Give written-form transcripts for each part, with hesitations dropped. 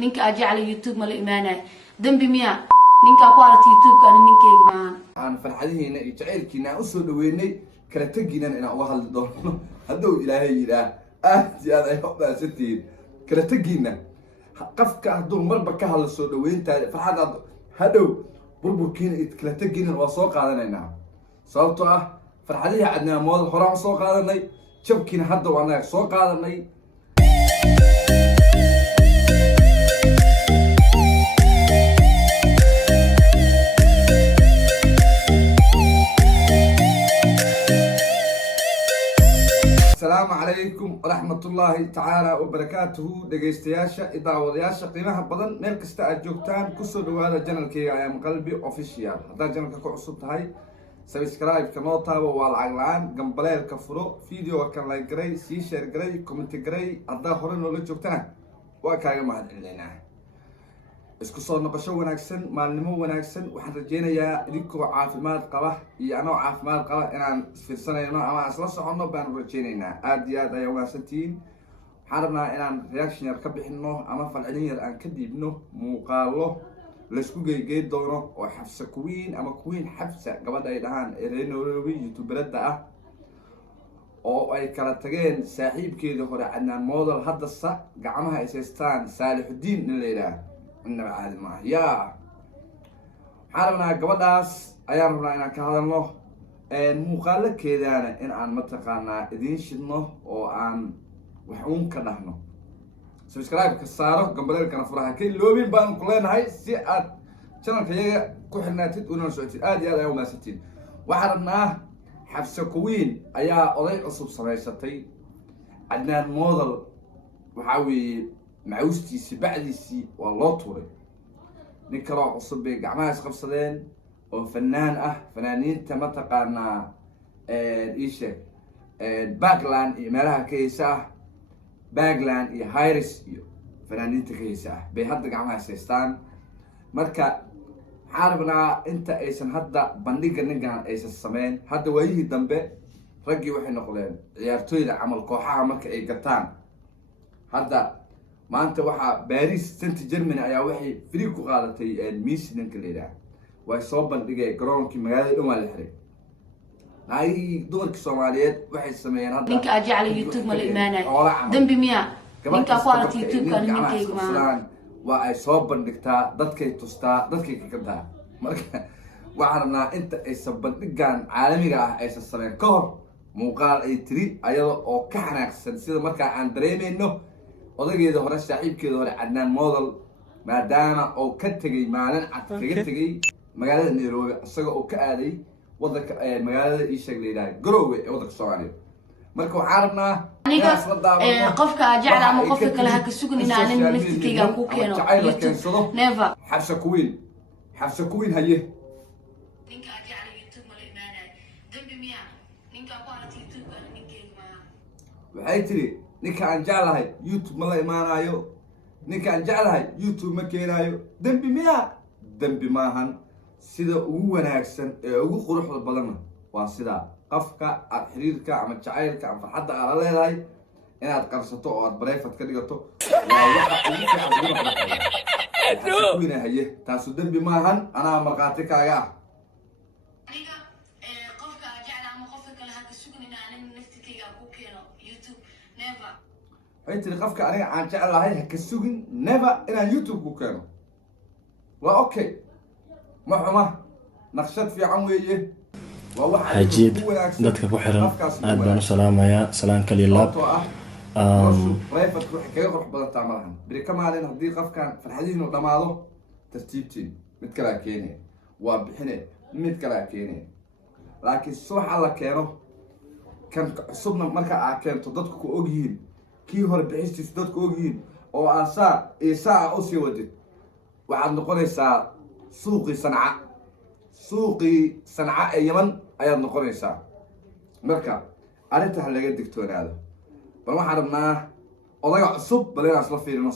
ninka aad jecel YouTube ma la iimaanay dambi miya ninka ku aragtay YouTube kana ninkeyga maahan aan farxadihiina iyo jaceylkiina u soo dhaweynay kala taginan inaan uga hadli doono hadduu ilaahay yiraah aad iyo aad ay hobaasantiin kala tagiina qafka hadduu marba ka hadlo soo dhaweynta farxadaad hadhow burburkiina iyo kala tagiina waa soo qaadanaynaa sababtoo ah farxadihi cadnaa mood horaan soo qaadanay jabkiina hadda waan soo qaadanay السلام عليكم ورحمة الله تعالى وبركاته دقيستياشا إداوضياشا قيمها بدن ميل كستا أجوكتان كسو دوادا جنال كي أيام قلبي أوفيشيال هدا جنال كو عصوبت هاي سبسكرايب كنوتا والعقلان قنبليل كفرو فيديو وكان لايك جراي سي شير جراي كومنت جراي هدا هورين ولو جوكتان وكايا مهد إلينا isku soo noqosho wanaagsan maalnimo wanaagsan waxaan rajeynayaa idinkoo caafimaad qaba iyo anoo caafimaad qaba inaan isfiirsanayno ama isla soconno baan rajeynaynaa aad iyo aad ayaa wanaagsantiin waxaan rabnaa inaan reaction yar ka bixino ama falcelin yar aan ka dhiibno muuqaalo laisku geygey doono oo xafsa queen ama queen xafsa gabadha ay dhahaan ee reer Nairobi youtuberada ah oo ay kala tageen saaxiibkeedii hore Cadnaan Model haddasa gacmaha ay haystaan Saalixudiin in la yiraahdo إنما عاد ما يا حاربنا قبضاس أيام ربنا إن كهذا المقالة كذا أنا إن عن متقنا إدين شدنا وعن وحوم كنهنا سبسكرايب كسارة قبل كنا فرحة كل لوبين بان كلنا هاي سيئات شنو كيا كحنا تدونا سويت آدي هذا يوم 60 وحاربنا حفص كوين أيا قضية أصب صنايعتي عدنان موديل وحاوي معوستيسي بعديسي والله طوري نكرا عصب جماعة قبصدين وفنان فنانين تمتقنا إيش باكلان مالها كيسة باكلان هايرس فنانين تكيسة بهذا جماعة سيستان مركا حاربنا أنت إيش هذا بندق نجان إيش السمين هذا وجه دنبه رجي وحنا نقولين يارتوي عمل قوحة مركا إيه قطان هذا ما أنت واحد باريس سنت جرماني أيا واحد فريقو قالتي الميس ننكلينا ويصوبن دقيقة جرون كي مجال الأمة الحري هاي دور كسوماليات واحد سمين هذا ninka aad jecel YouTube ma la iimaanay dambi miya ninka ku aragtay YouTube kana ninkeyga maahan waa صوبن دكتا dadkay tustaa dadkay ka gadaa marka waxaana inta ay sabandhigan caalamiga ah ay sameeyeen ka hor muuqaal ay tiri ayada oo ka xanaaqsan sida marka aan dareemayno odageeda hore saaxiibkeeda hore Cadnaan Model maadaama oo ka tagay maalin cad kaga tagay magaalada Nairobi isaga oo ka aaday wadanka magaalada Ishaag leedahay Garowe ee wadanka Soomaaliya marka waxaan rabnaa aniga qofka aad jecel ama qofka kale ha ka sugin in aan naftikeyga ku keeno YouTube never xafsa queen haye ninka aad jecel YouTube ma la iimaanay dambi miya ninka ku aragtay YouTube kana ninkeyga maahan waxay tiri ninka aan jeclahay YouTube ma la imaanayo ninka aan jeclahay YouTube ma keenayo dambi miya dambi maahan sida ugu wanaagsan ee ugu quruxda badan waa sida qafka aad xiriirka ama jacaylka ama farxadda aad leedahay inaad qarsato oo aad bareefad ka dhigato waa waxa ugu fiican haye taasu dambi maahan anaa marqaati kaaga ah aniga qofka aad jecel ama qofka kale ha ka sugin in aan naftikeyga ku keeno YouTube never أنت القفك أنا عن جعل هاي كسوقن never إنا يوتيوب وكانوا وأوكي ما نقشت في عموية حجيب dadka ku xiran aad baan u salaamayaa salaanka lillaah ريفت روح كي يروح بدل تعملها بريكمالين هدي قفكان فرحدين ودماده ترتيبتين متكلا كيني وبحني متكلا كيني لكن سوح الله كانوا كان صبنا مركا كان تضدك أوجين كي هو بحيث تدك أوجين أو إساء أوسي ودي وعند نقول سوقي صنعاء يمن أيضا نقول إساء مركا أريتها اللي قد دكتور هذا بما حرمنا أضيع عصب بلينا أصلا في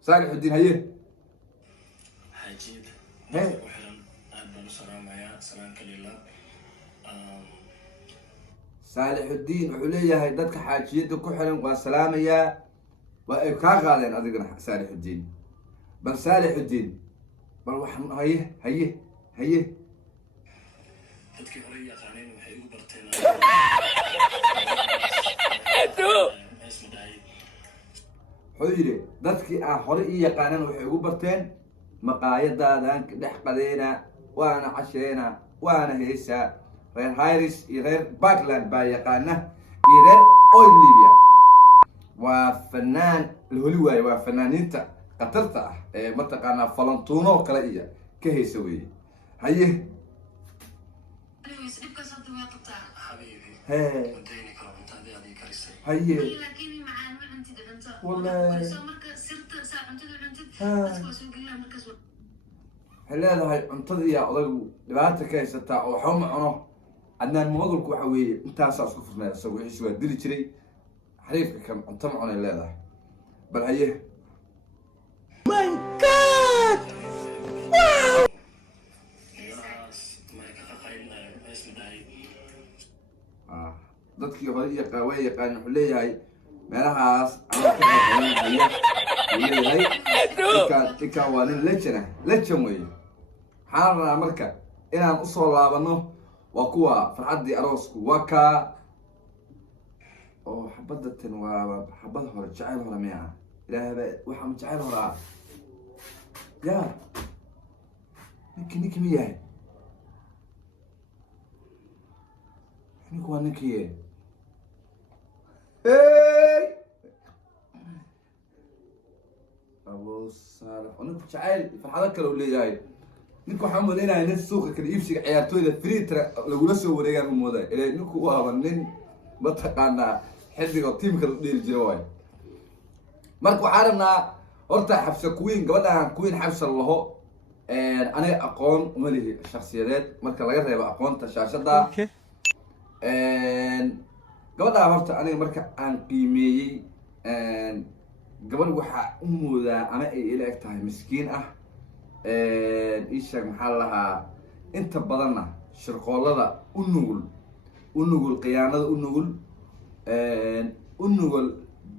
صالح الدين هي حجيب هي وحرم aad baan u salaamayaa salaanka lillaah صالح الدين وحليه هاي دتك حاجيته كحرم وسلامية وأي كاغادين أديقنا صالح الدين بل صالح الدين بل وحن هيه dadkii hore yaqaaneen waxay ugu barteen حيري dadkii aan hore ii yaqaanan waxay ugu barteen maqaayadaadan dhex qadeena waana casheena waana heesaa reer Hiris iyo reer Parkland baa yaqaana iyo reer Oil Libya waa fanaan laholi waayo waa fanaaniinta qatarta ah ee mataqaanaa falantuuno kale iyo ka heesa weeye haye هي لكن معانا انت دغنت والله صرت ساعه انت دغنت بس سوق لنا مركز هلاها cuntadii odagu dhibaata ka haysataa oo waxa ma cuno adnaan moodulku waxa weeye intaas isku furnaa soo wixii waa dili jiray xariifka kan cunto ma cunay leedahay bal haye my god wow dadkii hore way yaqaan wuxuu leeyahay meelahaas ama ka leeyahay ikan waa nin legend weeye waxaan rabaa marka inaan usoo laabano waa kuwa farxaddii aroosku waa kaa oo xabadda tan waa xabad hore jacayl hore miya ilaahaba waxaa jacayl horaa yaa ninki miyahay ninku waa ninkii hey أبو صالح ونك شعيل فرحة كله اللي جاي نكو حمل هنا ناس سوق كده يمشي عيارتوي ده فريتر لو نسوا ورجع من موضة إلى نكو وابنين بتقنا حد يقطيم كده الجواي مركو عارفنا أرتا حبس كوين قبلها كوين حبس الله أنا أقون ملي الشخصيات مركو غير يبقى أقون تشاشة ده قبلها مرتا أنا مركو عن قيمي قبل waxaa u moodaa ama ay ila eg tahay miskiin ah isha maxaa lahaa inta badanna shirqoolada u nugul qiyaanada u nugul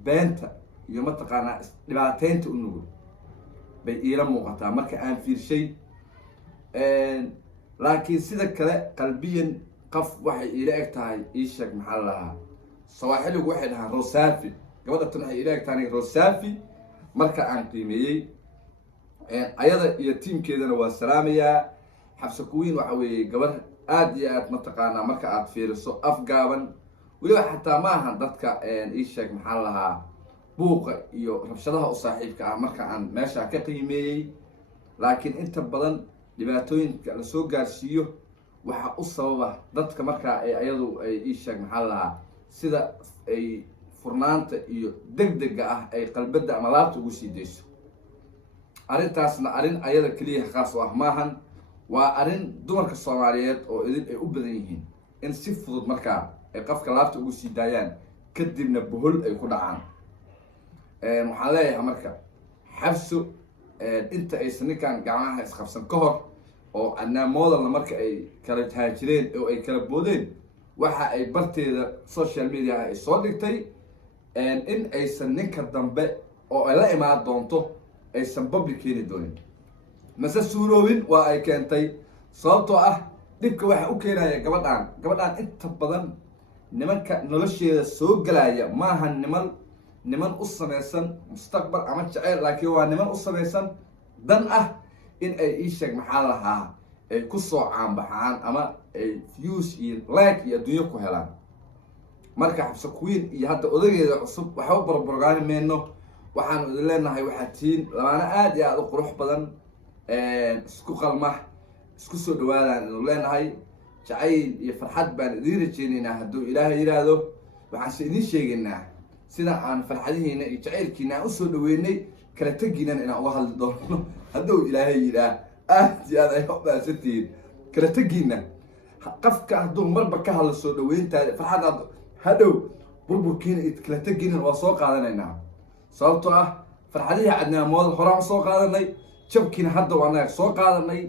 beenta iyo mataqaanaa dhibaateynta u nugul bay ila muuqataa marka aan fiirshay laakiin sida kale qalbiyan qaf waxay ila eg tahay isha maxaa lahaa sawaaxiligu waxay dhahaan Rosafi gabadha tan waxay ila eg tahay Rosafi marka aan qiimeeyay ayada iyo tiimkeedana waa salaamayaa xabsa kuwiin waxa weeye gabar aad iyo aad mataqaanaa marka aad fiiriso afgaaban waliba xataa ma aha dadka ii sheeg maxaa lahaa buuqa iyo rabshadaha u saaxiibka ah marka aan meesha ka qiimeeyay laakiin inta badan dhibaatooyinka la soo gaarsiiyo waxa u sababa dadka marka ay ayadu ay ii sheeg maxaa lahaa sida ay furnaanta iyo degdega ah ay qalbada ama laabta ugu sii deyso arrintaasna arrin ayada kaliya khaas u ah maahan waa arrin dumarka Soomaaliyeed oo idin ay u badan yihiin in si fudud markaa ay qafka laabta ugu sii daayaan kadibna bohol ay ku dhacaan waxaan leeyahay marka xabso inta aysan ninkan gacmaha isqabsan ka hor oo annaamoodana marka ay kala taajireen oo ay kala boodeen waxa ay barteeda social media ay soo dhigtay in aysan ninka dambe oo ay la imaan doonto aysan public keeni doonin mase suuroobin waa ay keentay sababtoo ah dhibka waxa u keenaya gabadhan inta badan nimanka nolosheeda soo galaya maaha niman u samaysan mustaqbal ama jacayl laakiin waa niman u samaysan dan ah in ay ii sheeg maxaa lahaa ay ku soo caanbaxaan ama ay views iyo like iyo adduunyo ku helaan marka xabsa kuwiin iyo hadda odageeda cusub waxa u barbargaani mayno waxaan idin leenahay waxaa tihiin labaana aad iyo aad u qurux badan isku qalma isku soo dhawaadaan idin leenahay jacayl iyo farxad baan idiin rajaynaynaa hadduu ilaahay yidhaahdo waxaanse idiin sheegaynaa sida aan farxadihiina iyo jacaylkiina aan usoo dhaweynay kala tegiinan inaan uga hadli doono hadduu ilaahay yidhaah aad iyo aad ay ubaahsantihiin kala tegiina qafka hadduu marba ka hadla soo dhaweyntaada farxad hadhow burburkiina iyo kala tegiinan waa soo qaadanaynaa sababtoo ah farxadihii cadnaamood horaan soo qaadanay jabkiina hadda waa naga soo qaadanay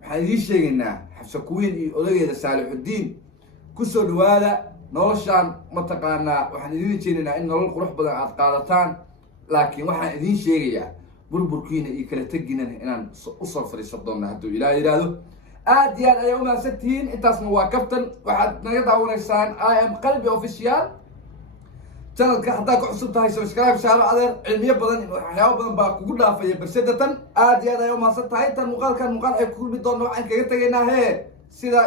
waxaan idiin sheegaynaa xabsa kuwiin iyo odageeda Saalixudiin ku soo dhawaada noloshaan mataqaanaa waxaan idiin rajaynaynaa in nolol qurux badan aad qaadataan laakiin waxaan idiin sheegayaa burburkiina iyo kala teginana inaan usoo fadhiisan doona hadduu ilaah yidhaahdo. aad iyo aad ayaa u mahadsantihiin. intaasna waa kaftan. waxaad naga daawanaysaan I am qalbi official channelka. haddaad ku cusub tahay subscribe saaro adeer, cilmiyo badan waxyaabo badan baa kugu dhaafaya barsadatan. aad iyo aad ayaa u mahadsan tahay. tan muuqaalkan muuqaal ay ku kulmi doona waxaan kaga tegaynaa sidaa